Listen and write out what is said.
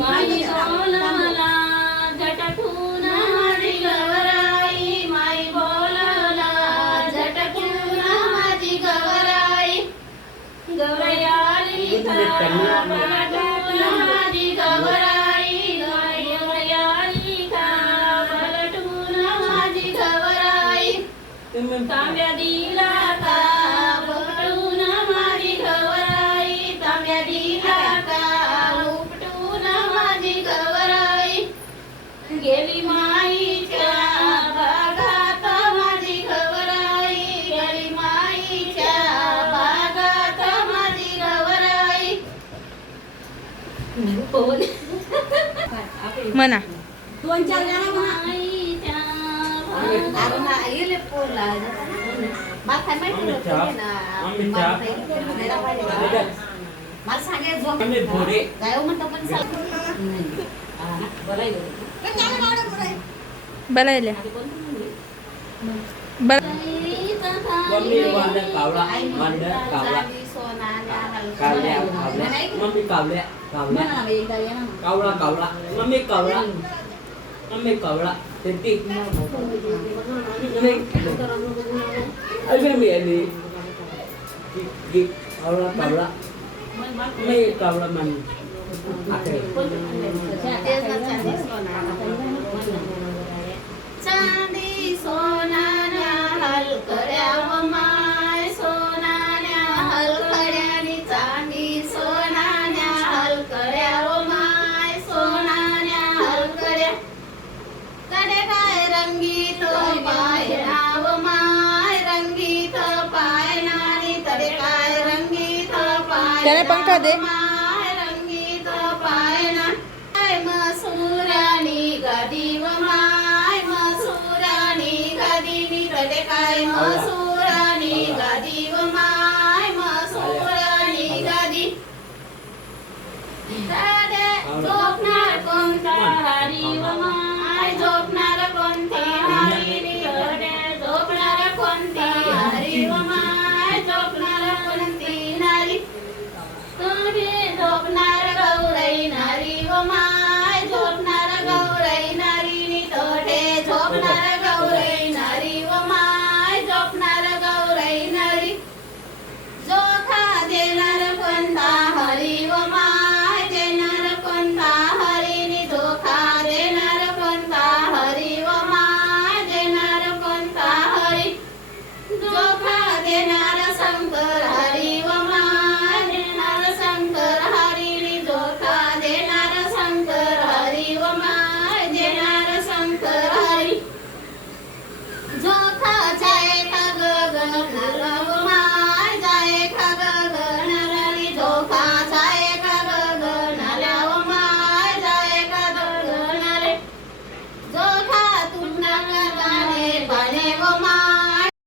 माई बोलवला झटकून माझी गवराई, माई बोलवला झटकून माझी गवराई, गवराई आली का पलटून माझी गवराई, गवराई आली का पलटून माझी गवराई, तांब्या दिला का उपटून माझी गवराई, तांब्या दिला का उपटून माझी गवराई, गेली माईच्या बागात माझी गवराई, गेली माईच्या बागात माझी गवराई. म्हणा दोन चार जण माईच्या बलायले मम्मी वांडा कावळा वांडा कावळा कावळ्या कावळ्या मम्मी कावळ्या कावळ्या कावळा कावळा मम्मी कावळा मम्मी कावळा तेती अरे मी आली की कावळा कावळा मी कावळा मन चांदी सोनाच्या हलकड्या व माय, सोनाच्या हलकड्यानी चांदी सोनाच्या हलकड्या व माय, सोनाच्या हलकड्या, कडे काय रंगीत पायना व माय, रंगीत पायनानी कडे काय रंगीत त्याला पंखा दे. माय, रंगीत पायना, काय मसुरानी गदी व माय, मसुरानी गदी कडे काय मसुरानी गदी व माय.